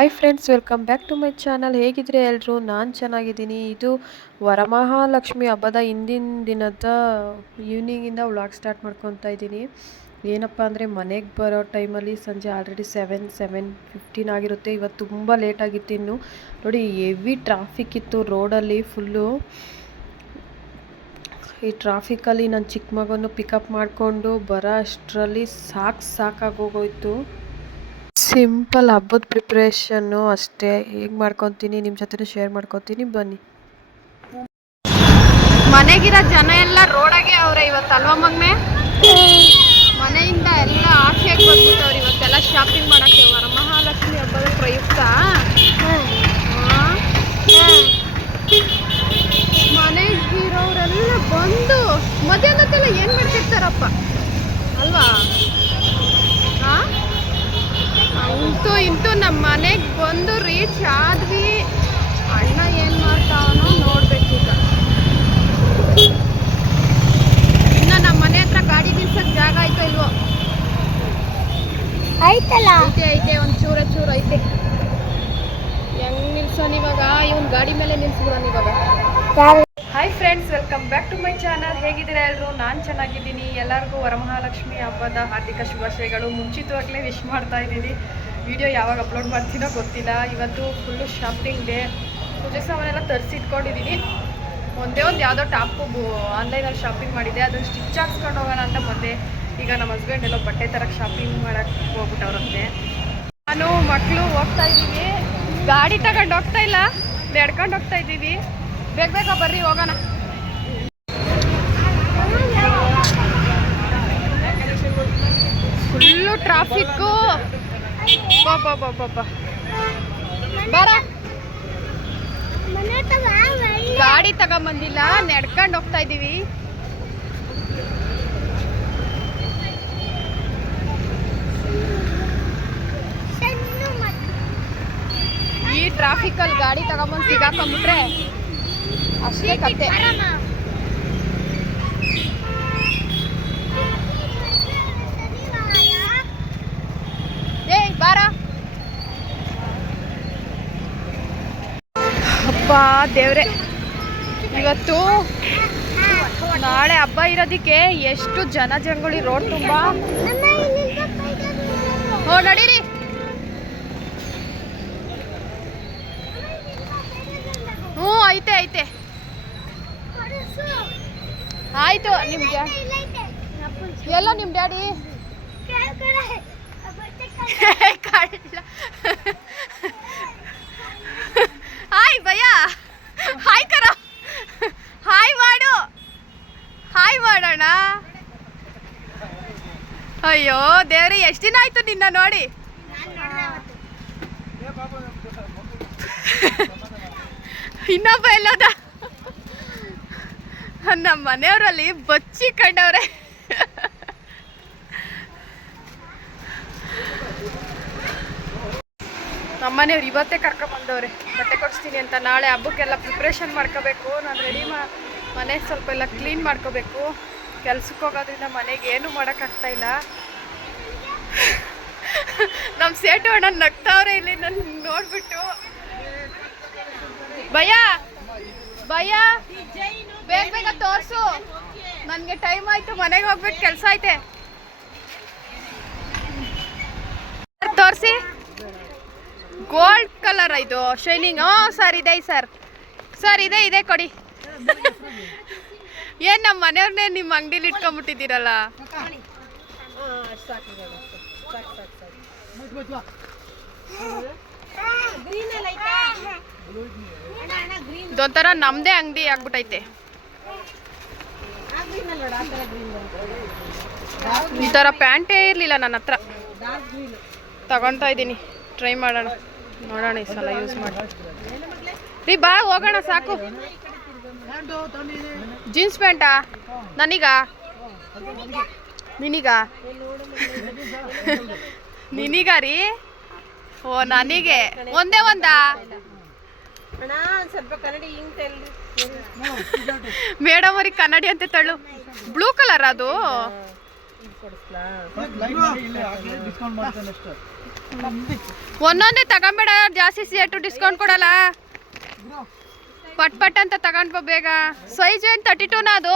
Hi friends welcome back to my channel ಹೇಗಿದ್ರೆ ಎಲ್ಲರೂ ನಾನು ಚೆನ್ನಾಗಿದ್ದೀನಿ. ಇದು ವರಮಹಾಲಕ್ಷ್ಮಿ ಹಬ್ಬದ ಹಿಂದಿನ ದಿನದ ಈವ್ನಿಂಗಿಂದ ವ್ಲಾಗ್ ಸ್ಟಾರ್ಟ್ ಮಾಡ್ಕೊತಾ ಇದ್ದೀನಿ. ಏನಪ್ಪ ಅಂದರೆ ಮನೆಗೆ ಬರೋ ಟೈಮಲ್ಲಿ ಸಂಜೆ ಆಲ್ರೆಡಿ ಸೆವೆನ್ ಸೆವೆನ್ ಫಿಫ್ಟೀನ್ ಆಗಿರುತ್ತೆ. ಇವತ್ತು ತುಂಬ ಲೇಟ್ ಆಗಿತ್ತು ಇನ್ನು. ನೋಡಿ ಹೆವಿ ಟ್ರಾಫಿಕ್ ಇತ್ತು ರೋಡಲ್ಲಿ ಫುಲ್ಲು ಈ ಟ್ರಾಫಿಕ್ಕಲ್ಲಿ ನನ್ನ ಚಿಕ್ಕ ಮಗನ್ನು ಪಿಕಪ್ ಮಾಡಿಕೊಂಡು ಬರೋ ಅಷ್ಟರಲ್ಲಿ ಸಾಕು ಸಾಕಾಗೋಗೋಯ್ತು ಸಿಂಪಲ್ ಹಬ್ಬದ ಪ್ರಿಪ್ರೇಷನ್ನು ಅಷ್ಟೇ. ಹೇಗೆ ಮಾಡ್ಕೊತೀನಿ ನಿಮ್ಮ ಜೊತೆ ಶೇರ್ ಮಾಡ್ಕೊತೀನಿ. ಬನ್ನಿ. ಮನೆಗಿರೋ ಜನ ಎಲ್ಲ ರೋಡಾಗೆ ಅವ್ರೆ ಇವತ್ತು ಅಲ್ವಾ ಮನೆಯಿಂದ ಎಲ್ಲ ಆಚೆಗೆ ಬಂದ್ಬಿಟ್ಟವ್ರು ಇವತ್ತೆಲ್ಲ ಶಾಪಿಂಗ್ ಮಾಡೋಕ್ಕೆ. ವರಮಹಾಲಕ್ಷ್ಮಿ ಹಬ್ಬದ ಪ್ರಯುಕ್ತ? ಮನೆಗಿರೋರೆಲ್ಲ ಬಂದು ಮಧ್ಯಾಹ್ನಕ್ಕೆಲ್ಲ ಏನು ಮಾಡ್ತಿರ್ತಾರಪ್ಪ? ಅಲ್ವಾ? ಅಂತೂ ಇಂತೂ ನಮ್ಮ ಮನೆಗೆ ಬಂದು ರೀಚ್ ಆದ್ವಿ. ಅಣ್ಣ ಏನು ಮಾಡ್ತಾವನೋ ನೋಡ್ಬೇಕೀಗ. ಇನ್ನ ನಮ್ಮ ಮನೆ ಹತ್ರ ಗಾಡಿ ನಿಲ್ಸಕ್ ಜಾಗ ಆಯ್ತಾ ಇಲ್ವೋ? ಐತಲ್ಲ ಐತೆ ಐತೆ ಒಂದು ಚೂರ ಚೂರ ಐತೆ. ಹೆಂಗ್ ನಿಲ್ಸೋನ್ ಇವಾಗ? ಇವನ್ ಗಾಡಿ ಮೇಲೆ ನಿಲ್ಸಿದ್ರನ್ ಇವಾಗ? Hi friends welcome back to my channel ಹೇಗಿದ್ದೀರಾ ಎಲ್ಲರೂ ನಾನು ಚೆನ್ನಾಗಿದ್ದೀನಿ. ಎಲ್ಲರಿಗೂ ವರಮಹಾಲಕ್ಷ್ಮಿ ಹಬ್ಬದ ಹಾರ್ದಿಕ ಶುಭಾಶಯಗಳು. ಮುಂಚಿತವಾಗಲೇ ವಿಶ್ ಮಾಡ್ತಾ ಇದ್ದೀನಿ ವಿಡಿಯೋ ಯಾವಾಗ ಅಪ್ಲೋಡ್ ಮಾಡ್ತೀನೋ ಗೊತ್ತಿಲ್ಲ. ಇವತ್ತು ಫುಲ್ಲು ಶಾಪಿಂಗ್ ಡೇ ಪೂಜೆ ಸಾಮಾನೆಲ್ಲ ತರಿಸಿಟ್ಕೊಂಡಿದ್ದೀನಿ ಒಂದೇ ಒಂದು ಯಾವುದೋ ಟಾಪು ಆನ್ಲೈನಲ್ಲಿ ಶಾಪಿಂಗ್ ಮಾಡಿದ್ದೆ. ಅದನ್ನು ಸ್ಟಿಚ್ ಹಾಕ್ಸ್ಕೊಂಡು ಹೋಗೋಣ ಅಂತ ಬಂದೆ. ಈಗ ನಮ್ಮ ಹಸ್ಬೆಂಡ್ ಎಲ್ಲೋ ಬಟ್ಟೆ ತರಕ್ಕೆ ಶಾಪಿಂಗ್ ಮಾಡೋಕ್ಕೆ ಹೋಗ್ಬಿಟ್ಟವ್ರಂತೆ. ನಾನು ಮಕ್ಕಳು ಹೋಗ್ತಾ ಇದ್ದೀವಿ. ಗಾಡಿ ತಗೊಂಡು ಹೋಗ್ತಾ ಇಲ್ಲ. ನಡ್ಕೊಂಡು ಹೋಗ್ತಾ ಇದ್ದೀವಿ. ಬೇಗ ಬೇಗ ಬರ್ರಿ, ಹೋಗೋಣ. ಫುಲ್ಲು ಟ್ರಾಫಿಕ್ಕು ಬರ. ಗಾಡಿ ತಗೊಂಬಂದಿಲ್ಲ, ನಡ್ಕೊಂಡು ಹೋಗ್ತಾ ಇದ್ದೀವಿ ಈ ಟ್ರಾಫಿಕ್ ಈ ಟ್ರಾಫಿಕಲ್ಲಿ ಗಾಡಿ ತಗೊಂಬಂದು ಸಿಗಾಕೊಂಡ್ಬಿಟ್ರೆ ಅಷ್ಟೇ ಕತೆ ಬರಮ್ಮ ಏಯ್ ಬಾರ ಹಬ್ಬ ದೇವ್ರೆ. ಇವತ್ತು ನಾಳೆ ಹಬ್ಬ ಇರೋದಕ್ಕೆ ಎಷ್ಟು ಜನ ಜಂಗುಳಿ ರೋಡ್ ತುಂಬ. ಓ ನಡೀರಿ. ಹ್ಞೂ, ಐತೆ ಐತೆ. ಆಯ್ತು, ನಿಮ್ಗೆ. ಎಲ್ಲ ನಿಮ್ಮ ಡ್ಯಾಡಿ? ಹಾಯ್ ಭಯ ಹಾಯ್ ಕರ ಹಾಯ್ ಮಾಡು ಹಾಯ್ ಮಾಡೋಣ ಅಯ್ಯೋ, ದೇವ್ರಿ, ಎಷ್ಟು ದಿನ ಆಯ್ತು ನಿನ್ನ ನೋಡಿ. ಇನ್ನೊಬ್ಬ ಎಲ್ಲೋದ? ನಮ್ಮ ಮನೆಯವರಲ್ಲಿ ಬಚ್ಚಿ ಕಂಡವ್ರೆ. ನಮ್ಮ ಮನೆಯವ್ರು ಇವತ್ತೇ ಕರ್ಕೊಂಬಂದವ್ರೆ. ಬಟ್ಟೆ ಕೊಡಿಸ್ತೀನಿ ಅಂತ ನಾಳೆ ಹಬ್ಬಕ್ಕೆಲ್ಲ ಪ್ರಿಪ್ರೇಷನ್ ಮಾಡ್ಕೋಬೇಕು. ನಾನು ರೆಡಿ ಮಾ ಮನೆ ಸ್ವಲ್ಪ ಎಲ್ಲ ಕ್ಲೀನ್ ಮಾಡ್ಕೋಬೇಕು. ಕೆಲ್ಸಕ್ಕೆ ಹೋಗೋದ್ರಿಂದ ಮನೆಗೆ ಏನು ಮಾಡೋಕ್ಕಾಗ್ತಾಯಿಲ್ಲ ನಮ್ಮ ಸೇಟು ಅಣ್ಣ ನಗ್ತಾವ್ರೆ ಇಲ್ಲಿ ನನ್ನ ನೋಡ್ಬಿಟ್ಟು. ಭಯ ಭಯ ಬೇಗ ಬೇಗ ತೋರಿಸು. ನನಗೆ ಟೈಮ್ ಆಯಿತು, ಮನೆಗೆ ಹೋಗ್ಬಿಟ್ಟು ಕೆಲಸ ಐತೆ. ತೋರಿಸಿ. ಗೋಲ್ಡ್ ಕಲರ್ ಇದು. ಶೈನಿಂಗ್ ಹ್ಞೂ ಸರ್ ಇದೆ ಸರ್ ಸರ್ ಇದೆ ಇದೆ ಕೊಡಿ. ಏನು ನಮ್ಮ ಮನೆಯವ್ರನ್ನೇ ನಿಮ್ಮ ಅಂಗಡಿಲಿ ಇಟ್ಕೊಂಬಿಟ್ಟಿದ್ದೀರಲ್ಲ ಇದೊಂಥರ ನಮ್ಮದೇ ಅಂಗಡಿ ಆಗ್ಬಿಟ್ಟೈತೆ ಈ ಥರ ಪ್ಯಾಂಟೇ ಇರಲಿಲ್ಲ ನನ್ನ ಹತ್ರ. ತಗೊತಾ ಇದ್ದೀನಿ. ಟ್ರೈ ಮಾಡೋಣ. ನೋಡೋಣ ಈ ಸಲ ಯೂಸ್ ಮಾಡಿ. ರೀ ಬಾ ಹೋಗೋಣ ಸಾಕು. ಜೀನ್ಸ್ ಪ್ಯಾಂಟಾ ನನಗ? ನಿನೀಗ? ನಿನೀಗ ರೀ? ಓ ನನಗೆ. ಒಂದೇ ಒಂದಾ? ಮೇಡಮ್ ಅವ್ರಿಗೆ ಕನ್ನಡಿ ಅಂತ ತಳ್ಳು. ಬ್ಲೂ ಕಲರ್ ಅದು? ಒಂದೊಂದೇ ತಗೊಂಬೇಡ ಜಾಸ್ತಿ ಸೇಟು ಡಿಸ್ಕೌಂಟ್ ಕೊಡಲ್ಲ. ಪಟ್ ಪಟ್ ಅಂತ ತಗೊಂಡ್ಬೋ ಬೇಗ. ಸೈಜ್ ಏನು ತರ್ಟಿ ಟೂನ ಅದು?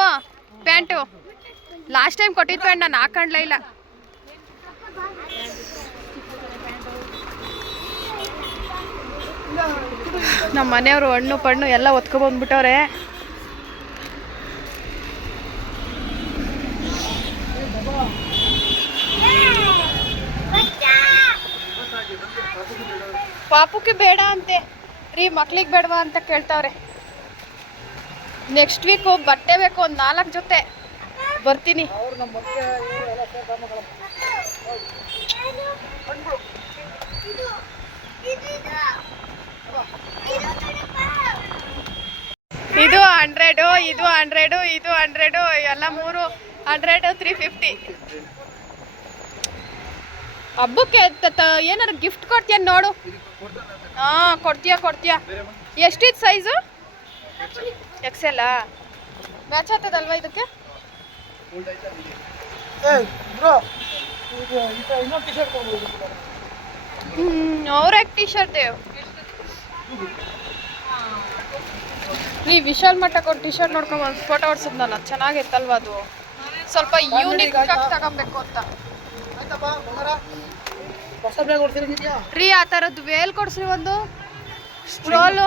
ಪ್ಯಾಂಟು ಲಾಸ್ಟ್ ಟೈಮ್ ಕೊಟ್ಟಿದ್ದು ಪ್ಯಾಂಟ್ ನಾನು ಹಾಕೊಂಡ್ಲೇ ಇಲ್ಲ. ನಮ್ಮ ಮನೆಯವರು ಹಣ್ಣು, ಪಣ್ಣು ಎಲ್ಲ ಒತ್ಕೊಬಂದ್ಬಿಟ್ಟವ್ರೆ ಪಾಪುಕ್ಕೆ ಬೇಡ ಅಂತೆ. ರೀ, ಮಕ್ಳಿಗೆ ಬೇಡವಾ ಅಂತ ಕೇಳ್ತಾವ್ರೆ. ನೆಕ್ಸ್ಟ್ ವೀಕ್ ಬಟ್ಟೆ ಬೇಕು ಒಂದು ನಾಲ್ಕು ಜೊತೆ. ಬರ್ತೀನಿ. ಇದು ಹಂಡ್ರೆಡು ಇದು ಹಂಡ್ರೆಡು ಇದು ಹಂಡ್ರೆಡು, ಎಲ್ಲ ಮೂರು ಹಂಡ್ರೆಡು ತ್ರೀ ಫಿಫ್ಟಿ ಹಬ್ಬಕ್ಕೆ ಏನಾರು ಗಿಫ್ಟ್ ಕೊಡ್ತೀಯ ನೋಡು. ಹಾಂ ಕೊಡ್ತೀಯ ಕೊಡ್ತೀಯ. ಎಷ್ಟಿತ್ತು ಸೈಜು ಎಕ್ಸೆಲ್ಲ ಮ್ಯಾಚ್ ಆಗ್ತದಲ್ವಾ ಇದಕ್ಕೆ? ಅವ್ರ ಟಿ ಶರ್ಟ್ ನೀ ವಿಶಾಲ್ ಮಟ್ಟ ಕೊಟ್ಟು ಟಿ ಶರ್ಟ್ ನೋಡ್ಕೊಂಡು ಒಂದು ಫೋಟೋ ಹೊಡ್ಸಿದ್ನಲ್ಲ ಚೆನ್ನಾಗಿತ್ತಲ್ವಾ ಅದು? ಸ್ವಲ್ಪ ಯೂನಿಕ್ ಆಗಿ ತಗೊಬೇಕು ಅಂತ. ರೀ ಆ ಥರದ್ದು ವೇಲ್ ಕೊಡ್ಸ್ರಿ ಒಂದು. ಸ್ಟ್ರೋಲು.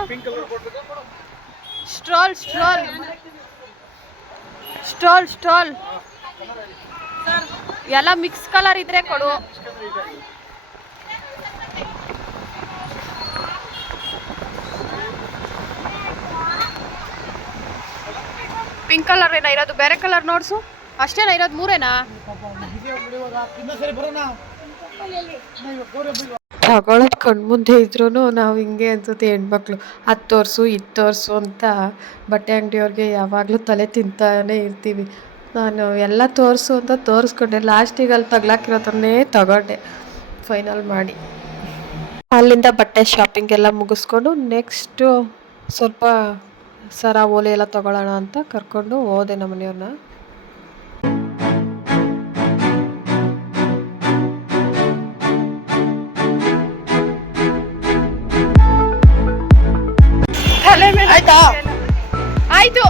ಸ್ಟ್ರಾಲ್ ಸ್ಟ್ರಾಲ್. Stroll Stroll. ಎಲ್ಲ ಮಿಕ್ಸ್ ಕಲರ್ ಇದ್ರೆ ಕೊಡು. ಪಿಂಕ್ ಕಲರ್ ಏನ ಇರೋದು ಬೇರೆ ಕಲರ್ ನೋಡ್ಸು. ಅಷ್ಟೇನಾ ಇರೋದು ಮೂರೇನಾ? ತಗೊಳೋದು ಕಣ್ಮುಂದೆ ಇದ್ರೂ ನಾವು ಹಿಂಗೆ ಅನ್ಸುತ್ತೆ ಹೆಣ್ಮಕ್ಳು. ಹತ್ತು ತೋರಿಸು, ಇದು ತೋರಿಸು ಅಂತ ಬಟ್ಟೆ ಅಂಗಡಿಯವ್ರಿಗೆ ಯಾವಾಗಲೂ ತಲೆ ತಿಂತಾನೆ ಇರ್ತೀವಿ. ನಾನು ಎಲ್ಲ ತೋರಿಸು ಅಂತ ತೋರಿಸ್ಕೊಂಡೆ. ಲಾಸ್ಟಿಗೆ ಅಲ್ಲಿ ತಗ್ಲಾಕಿರೋದನ್ನೇ ತಗೊಂಡೆ. ಫೈನಲ್ ಮಾಡಿ. ಅಲ್ಲಿಂದ ಬಟ್ಟೆ ಶಾಪಿಂಗ್ ಎಲ್ಲ ಮುಗಿಸ್ಕೊಂಡು ನೆಕ್ಸ್ಟು ಸ್ವಲ್ಪ ಸರ ಓಲೆ ಎಲ್ಲ ತಗೊಳ್ಳೋಣ ಅಂತ ಕರ್ಕೊಂಡು ಹೋದೆ ನಮ್ಮ ಆಯ್ತಾ? ಆಯ್ತು.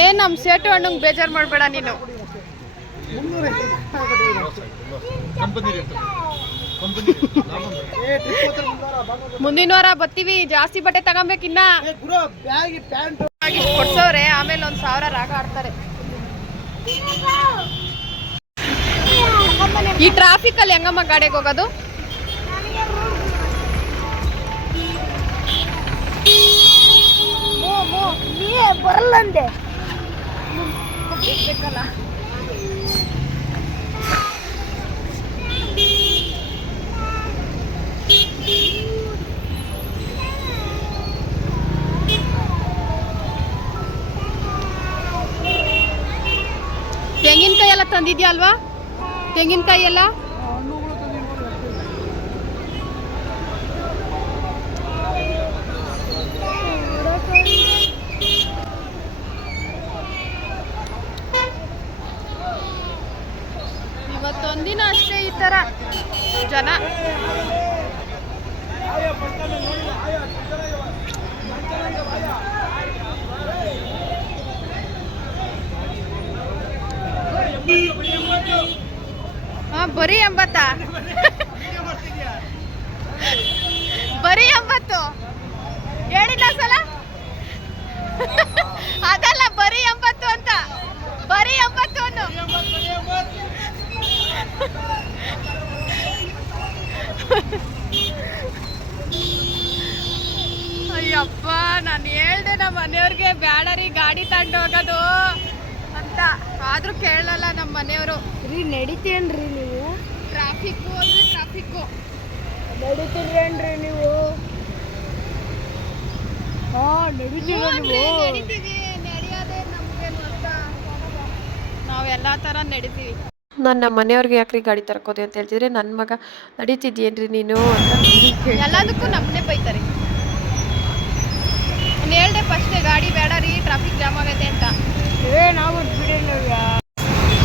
ಏನ್ ನಮ್ ಸೇಟು ಹಣ್ಣು ಬೇಜಾರ್ ಮಾಡ್ಬೇಡ ನೀನು. ಮುಂದಿನ ವಾರ ಬರ್ತೀವಿ. ಜಾಸ್ತಿ ಬಟ್ಟೆ ತಗೊಂಬೇಕಿನ್ನ. ಕೊಡ್ಸೋರೆ ಕೊಡ್ಸವ್ರೆ ಆಮೇಲೆ ಸಾವಿರ ರಾಗ ಆಡ್ತಾರೆ ಈ ಟ್ರಾಫಿಕ್ ಅಲ್ಲಿ ಹೆಂಗಮ್ಮ ಗಾಡಿಗೆ ಹೋಗೋದು? ಬರಲ್ಲಂದೆ. ತೆಂಗಿನಕಾಯಿ ಎಲ್ಲ ತಂದಿದ್ಯಾ ಅಲ್ವಾ ತೆಂಗಿನಕಾಯಿ ಎಲ್ಲ ಇವತ್ತೊಂದಿನ ಅಷ್ಟೇ ಈ ತರ ಜನ ಹಾ ಬರೀ ಎಂಬತ್ತ? ಬರೀ ಎಂಬತ್ತು? ಹೇಳಿಲ್ಲ ಸಲ? ಅದಲ್ಲ, ಬರೀ ಎಂಬತ್ತು ಅಂತ. ಬರೀ ಎಂಬತ್ತು ಅನ್ನು. ಅಯ್ಯಪ್ಪ, ನಾನು ಹೇಳ್ದೆ ನಮ್ಮ ಮನೆಯವ್ರಿಗೆ ಬ್ಯಾಡರಿ ಗಾಡಿ ತಗೊಂಡು ಹೋಗೋದು ಅಂತ. ಆದರೂ ಕೇಳಲ್ಲ ನಮ್ಮ ಮನೆಯವರು. ರೀ ನಡಿತೇನ್ರಿ ನೀವು? ಟ್ರಾಫಿಕ್ಕು ಅಂದ್ರೆ ಟ್ರಾಫಿಕ್ಕು ನಡಿತೀರೇನ್ರಿ ನೀವು? ಹಾ ನಡಿತೀರ ನೀವು? ನಡೀತೀವಿ. ನಡೆಯೋದೇ ಅಂತ ನಾವ್ ಎಲ್ಲಾ ತರ ನಡಿತೀವಿ. ನನ್ನ ನಮ್ಮ ಮನೆಯವ್ರಿಗೆ ಯಾಕ್ರಿ ಗಾಡಿ ತರ್ಕೋದೆ ಅಂತ ಹೇಳ್ತಿದ್ರೆ ನನ್ನ ಮಗ ನಡೀತಿದ್ಯೇನ್ರಿ ನೀನು ಅಂತ. ಎಲ್ಲದಕ್ಕೂ ನಮ್ಮನೆ ಬೈತಾರೆ. ಹೇಳ್ದೆ ಫಸ್ಟೇ ಗಾಡಿ ಬೇಡ ರೀ ಟ್ರಾಫಿಕ್ ಜಾಮ್ ಆಗೈತೆ ಅಂತ. ಏ ನಾವು ಬಿಡಿಲ್ಲ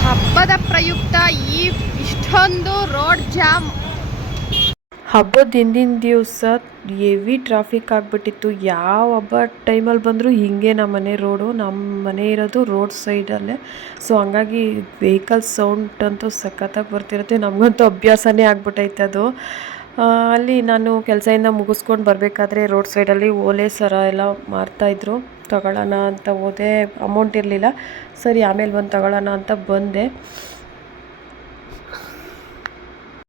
ಹಬ್ಬದ ಪ್ರಯುಕ್ತ ಈ ಇಷ್ಟೊಂದು ರೋಡ್ ಜಾಮ್. ಹಬ್ಬದ ಹಿಂದಿನ ದಿವಸ ಹೆವಿ ಟ್ರಾಫಿಕ್ ಆಗಿಬಿಟ್ಟಿತ್ತು. ಯಾವ ಹಬ್ಬ ಟೈಮಲ್ಲಿ ಬಂದರೂ ಹಿಂಗೆ ನಮ್ಮ ಮನೆ ರೋಡು ನಮ್ಮ ಮನೆ ಇರೋದು ರೋಡ್ ಸೈಡಲ್ಲೇ ಸೊ ಹಂಗಾಗಿ ವೆಹಿಕಲ್ ಸೌಂಡ್ ಅಂತೂ ಸಖತ್ತಾಗಿ ಬರ್ತಿರುತ್ತೆ. ನಮಗಂತೂ ಅಭ್ಯಾಸನೇ ಆಗ್ಬಿಟ್ಟೈತೆ ಅದು. ಅಲ್ಲಿ ನಾನು ಕೆಲಸದಿಂದ ಮುಗಿಸ್ಕೊಂಡು ಬರಬೇಕಾದ್ರೆ ರೋಡ್ ಸೈಡಲ್ಲಿ ಓಲೆ ಸರ ಎಲ್ಲ ಮಾರ್ತಾಯಿದ್ರು ತಗೊಳ್ಳೋಣ ಅಂತ ಹೋದೆ. ಅಮೌಂಟ್ ಇರಲಿಲ್ಲ. ಸರಿ, ಆಮೇಲೆ ಬಂದು ತಗೊಳ್ಳೋಣ ಅಂತ ಬಂದೆ.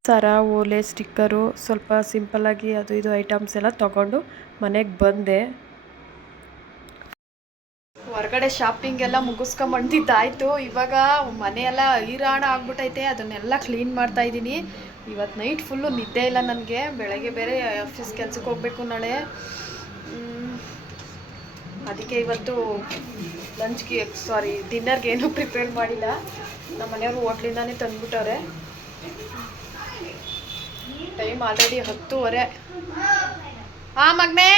ಸರ, ಓಲೆ, ಸ್ಟಿಕ್ಕರು, ಸ್ವಲ್ಪ ಸಿಂಪಲ್ಲಾಗಿ ಅದು ಇದು ಐಟಮ್ಸ್ ಎಲ್ಲ ತಗೊಂಡು ಮನೆಗೆ ಬಂದೆ. ಹೊರಗಡೆ ಶಾಪಿಂಗ್ ಎಲ್ಲ ಮುಗಿಸ್ಕೊಂಬಂದಿದ್ದಾಯ್ತು. ಇವಾಗ ಮನೆಯೆಲ್ಲ ಹೀರಾಣ ಆಗ್ಬಿಟ್ಟೈತೆ ಅದನ್ನೆಲ್ಲ ಕ್ಲೀನ್ ಮಾಡ್ತಾ ಇದ್ದೀನಿ. ಇವತ್ತು ನೈಟ್ ಫುಲ್ಲು ನಿದ್ದೆ ಇಲ್ಲ ನನಗೆ. ಬೆಳಗ್ಗೆ ಬೇರೆ ಆಫೀಸ್ ಕೆಲ್ಸಕ್ಕೆ ಹೋಗ್ಬೇಕು ನಾಳೆ. ಅದಕ್ಕೆ ಇವತ್ತು ಲಂಚ್ಗೆ ಸಾರಿ ಡಿನ್ನರ್ಗೆ ಏನೂ ಪ್ರಿಪೇರ್ ಮಾಡಿಲ್ಲ. ನಮ್ಮ ಮನೆಯವರು ಹೋಟ್ಲಿಂದಾನೇ ತಂದ್ಬಿಟ್ಟವ್ರೆ. ಟೈಮ್ ಆಲ್ರೆಡಿ ಹತ್ತುವರೆ. ಹಾಂ ಮಗ್ನೆ.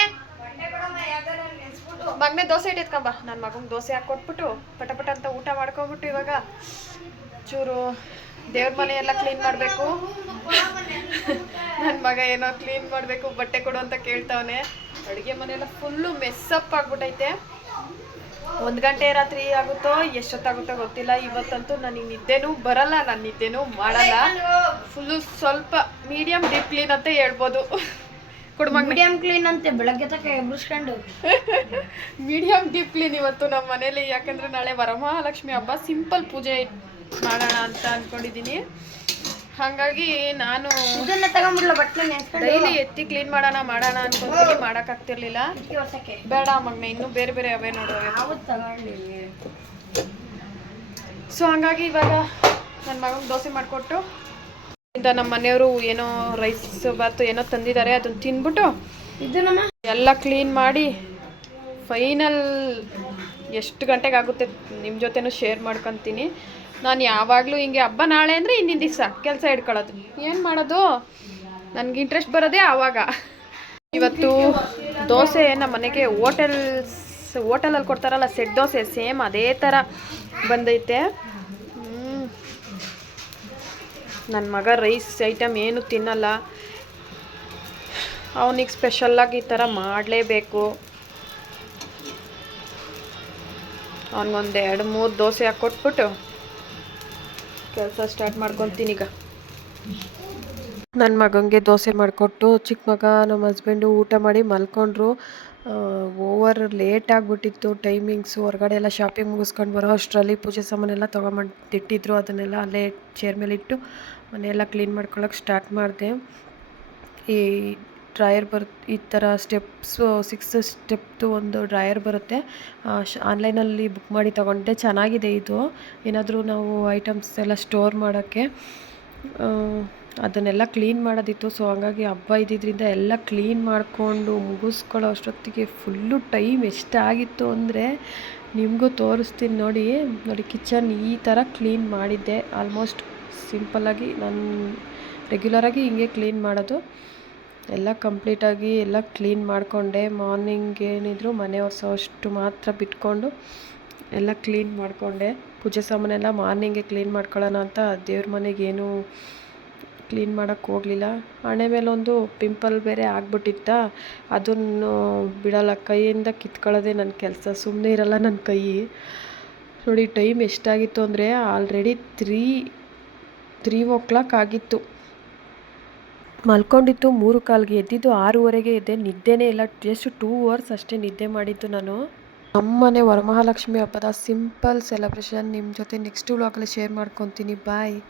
ಮಗ್ನೆ ದೋಸೆ ಇಟ್ಟಿತ್ಕೊಂಬ ನನ್ನ ಮಗಂಗೆ ದೋಸೆ ಹಾಕ್ಕೊಟ್ಬಿಟ್ಟು ಪಟ ಪಟ ಅಂತ ಊಟ ಮಾಡ್ಕೊಂಬಿಟ್ಟು ಇವಾಗ ಚೂರು ದೇವ್ರ ಮನೆ ಎಲ್ಲ ಕ್ಲೀನ್ ಮಾಡಬೇಕು. ನನ್ನ ಮಗ ಏನೋ ಕ್ಲೀನ್ ಮಾಡಬೇಕು, ಬಟ್ಟೆ ಕೊಡು ಅಂತ ಕೇಳ್ತಾವನೆ. ಅಡುಗೆ ಮನೆಯೆಲ್ಲ ಫುಲ್ಲು ಮೆಸ್ಸಪ್ ಆಗ್ಬಿಟ್ಟೈತೆ ಒಂದು ಗಂಟೆ ರಾತ್ರಿ ಆಗುತ್ತೋ ಎಷ್ಟೊತ್ತಾಗುತ್ತೋ ಗೊತ್ತಿಲ್ಲ. ಇವತ್ತಂತೂ ನನಗೆ ನಿದ್ದೆನೂ ಬರಲ್ಲ ನಾನು ನಿದ್ದೆನೂ ಮಾಡಲ್ಲ. ಫುಲ್ಲು ಸ್ವಲ್ಪ ಮೀಡಿಯಮ್ ಡೀಪ್ ಕ್ಲೀನ್ ಅಂತ ಹೇಳ್ಬೋದು. ಮೀಡಿಯಂ ಕ್ಲೀನ್ ಅಂತೆ ಬೆಳಗ್ಗೆ ತಕ ಎಬ್ರಿಸ್ಕೊಂಡು. ಮೀಡಿಯಂ ಡೀಪ್ ಕ್ಲೀನ್ ಇವತ್ತು ನಮ್ಮ ಮನೇಲಿ. ಯಾಕಂದ್ರೆ ನಾಳೆ ವರಮಹಾಲಕ್ಷ್ಮಿ ಹಬ್ಬ. ಸಿಂಪಲ್ ಪೂಜೆ ಮಾಡೋಣ ಅಂತ ಅನ್ಕೊಂಡಿದ್ದೀನಿ ಹಾಗಾಗಿ ನಾನು ಇದನ್ನ ತಗೊಂಡ್ಬಿಡ್ಲ ಡೈಲಿ ಎತ್ತಿ ಕ್ಲೀನ್ ಮಾಡೋಣ ಮಾಡೋಣ ಅನ್ಕೊಂತೀನಿ ಮಾಡೋಕ್ಕಾಗ್ತಿರ್ಲಿಲ್ಲ. ಆಗ್ತಿರ್ಲಿಲ್ಲ ಬೇಡ ಮಗ್ನೆ ಇನ್ನೂ ಬೇರೆ ಬೇರೆ ಅವೇ ನೋಡುವೆ ಸೊ ಹಂಗಾಗಿ ಇವಾಗ ನನ್ನ ಮಗನಿಗೆ ದೋಸೆ ಮಾಡಿಕೊಟ್ಟು ಇಂದ ನಮ್ಮ ಮನೆಯವರು ಏನೋ ರೈಸ್ ಬಾತು ಏನೋ ತಂದಿದ್ದಾರೆ ಅದನ್ನ ತಿನ್ಬಿಟ್ಟು ಎಲ್ಲ ಕ್ಲೀನ್ ಮಾಡಿ ಫೈನಲ್ ಎಷ್ಟು ಗಂಟೆಗೆ ಆಗುತ್ತೆ ನಿಮ್ಮ ಜೊತೆನೂ ಶೇರ್ ಮಾಡ್ಕೊತೀನಿ. ನಾನು ಯಾವಾಗಲೂ ಹಿಂಗೆ ಹಬ್ಬ ನಾಳೆ ಅಂದರೆ ಹಿಂದಿನ ದಿವಸ ಕೆಲಸ ಇಟ್ಕೊಳ್ಳೋದು ಏನು ಮಾಡೋದು? ನನಗೆ ಇಂಟ್ರೆಸ್ಟ್ ಬರೋದೇ ಆವಾಗ. ಇವತ್ತು ದೋಸೆ ನಮ್ಮ ಮನೆಗೆ ಹೋಟೆಲ್ಸ್ ಹೋಟೆಲಲ್ಲಿ ಕೊಡ್ತಾರಲ್ಲ ಸೆಟ್ ದೋಸೆ ಸೇಮ್ ಅದೇ ಥರ ಬಂದೈತೆ. ನನ್ನ ಮಗ ರೈಸ್ ಐಟಮ್ ಏನು ತಿನ್ನಲ್ಲ. ಅವನಿಗೆ ಸ್ಪೆಷಲ್ಲಾಗಿ ಈ ಥರ ಮಾಡಲೇಬೇಕು. ಅವನಿಗೊಂದು ಎರಡು ಮೂರು ದೋಸೆ ಹಾಕ್ಕೊಟ್ಬಿಟ್ಟು ಕೆಲಸ ಸ್ಟಾರ್ಟ್ ಮಾಡ್ಕೊತೀನಿ ಈಗ. ನನ್ನ ಮಗನಿಗೆ ದೋಸೆ ಮಾಡಿಕೊಟ್ಟು ಚಿಕ್ಕ ಮಗ ನಮ್ಮ ಹಸ್ಬೆಂಡು ಊಟ ಮಾಡಿ ಮಲ್ಕೊಂಡ್ರು. ಓವರ್ ಲೇಟ್ ಆಗಿಬಿಟ್ಟಿತ್ತು ಟೈಮಿಂಗ್ಸು ಹೊರಗಡೆ ಎಲ್ಲ ಶಾಪಿಂಗ್ ಮುಗಿಸ್ಕೊಂಡು ಬರೋ ಅಷ್ಟರಲ್ಲಿ ಪೂಜೆ ಸಾಮಾನೆಲ್ಲ ತೊಗೊಂಬಂದು ಇಟ್ಟಿದ್ರು. ಅದನ್ನೆಲ್ಲ ಅಲ್ಲೇ ಚೇರ್ ಮೇಲೆ ಇಟ್ಟು ಮನೆಯೆಲ್ಲ ಕ್ಲೀನ್ ಮಾಡ್ಕೊಳ್ಳೋಕೆ ಸ್ಟಾರ್ಟ್ ಮಾಡಿದೆ. ಈ ಡ್ರಾಯರ್ ಬರ್, ಈ ಥರ ಸ್ಟೆಪ್ಸು, ಸಿಕ್ಸ್ ಸ್ಟೆಪ್ದು ಒಂದು ಡ್ರಾಯರ್ ಬರುತ್ತೆ. ಆನ್ಲೈನಲ್ಲಿ ಬುಕ್ ಮಾಡಿ ತಗೊಂಡೆ ಚೆನ್ನಾಗಿದೆ ಇದು. ಏನಾದರೂ ನಾವು ಐಟಮ್ಸ್ ಎಲ್ಲ ಸ್ಟೋರ್ ಮಾಡೋಕ್ಕೆ ಅದನ್ನೆಲ್ಲ ಕ್ಲೀನ್ ಮಾಡೋದಿತ್ತು. ಸೊ, ಹಂಗಾಗಿ ಹಬ್ಬ ಇದ್ದಿದ್ದರಿಂದ ಎಲ್ಲ ಕ್ಲೀನ್ ಮಾಡಿಕೊಂಡು ಮುಗಿಸ್ಕೊಳ್ಳೋ ಅಷ್ಟೊತ್ತಿಗೆ ಫುಲ್ಲು ಟೈಮ್ ಎಷ್ಟಾಗಿತ್ತು ಅಂದರೆ, ನಿಮಗೂ ತೋರಿಸ್ತೀನಿ ನೋಡಿ. ನೋಡಿ, ಕಿಚನ್ ಈ ಥರ ಕ್ಲೀನ್ ಮಾಡಿದ್ದೆ. ಆಲ್ಮೋಸ್ಟ್ ಸಿಂಪಲ್ಲಾಗಿ ನಾನು ರೆಗ್ಯುಲರಾಗಿ ಹಿಂಗೆ ಕ್ಲೀನ್ ಮಾಡೋದು. ಎಲ್ಲ ಕಂಪ್ಲೀಟಾಗಿ ಎಲ್ಲ ಕ್ಲೀನ್ ಮಾಡಿಕೊಂಡೆ. ಮಾರ್ನಿಂಗ್ ಏನಿದ್ರು ಮನೆ ಒರೆಸೋ ಅಷ್ಟು ಮಾತ್ರ ಬಿಟ್ಕೊಂಡು ಎಲ್ಲ ಕ್ಲೀನ್ ಮಾಡಿಕೊಂಡೆ. ಪೂಜೆ ಸಾಮಾನೆಲ್ಲ ಮಾರ್ನಿಂಗೆ ಕ್ಲೀನ್ ಮಾಡ್ಕೊಳ್ಳೋಣ ಅಂತ ದೇವ್ರ ಮನೆಗೆ ಏನೂ ಕ್ಲೀನ್ ಮಾಡೋಕ್ಕೆ ಹೋಗಲಿಲ್ಲ. ಹಣೆ ಮೇಲೊಂದು ಪಿಂಪಲ್ ಬೇರೆ ಆಗ್ಬಿಟ್ಟಿತ್ತ, ಅದನ್ನು ಬಿಡೋಲ್ಲ. ಕೈಯಿಂದ ಕಿತ್ಕೊಳ್ಳೋದೇ ನನ್ನ ಕೆಲಸ. ಸುಮ್ಮನೆ ಇರಲ್ಲ ನನ್ನ ಕೈ. ನೋಡಿ ಟೈಮ್ ಎಷ್ಟಾಗಿತ್ತು ಅಂದರೆ already three three o'clock ಆಗಿತ್ತು. ಮಲ್ಕೊಂಡಿತ್ತು ಮೂರು ಕಾಲಿಗೆ ಎದ್ದಿದ್ದು ಆರೂವರೆಗೆ ಎದ್ದೆ. ನಿದ್ದೆನೇ ಇಲ್ಲ. ಜಸ್ಟ್ ಟೂ ಅವರ್ಸ್ ಅಷ್ಟೇ ನಿದ್ದೆ ಮಾಡಿದ್ದು ನಾನು. ನಮ್ಮನೆ ವರಮಹಾಲಕ್ಷ್ಮಿ ಹಬ್ಬದ ಸಿಂಪಲ್ ಸೆಲೆಬ್ರೇಷನ್ ನಿಮ್ಮ ಜೊತೆ ನೆಕ್ಸ್ಟ್ ವ್ಲಾಗಲ್ಲಿ ಶೇರ್ ಮಾಡ್ಕೊತೀನಿ. ಬಾಯ್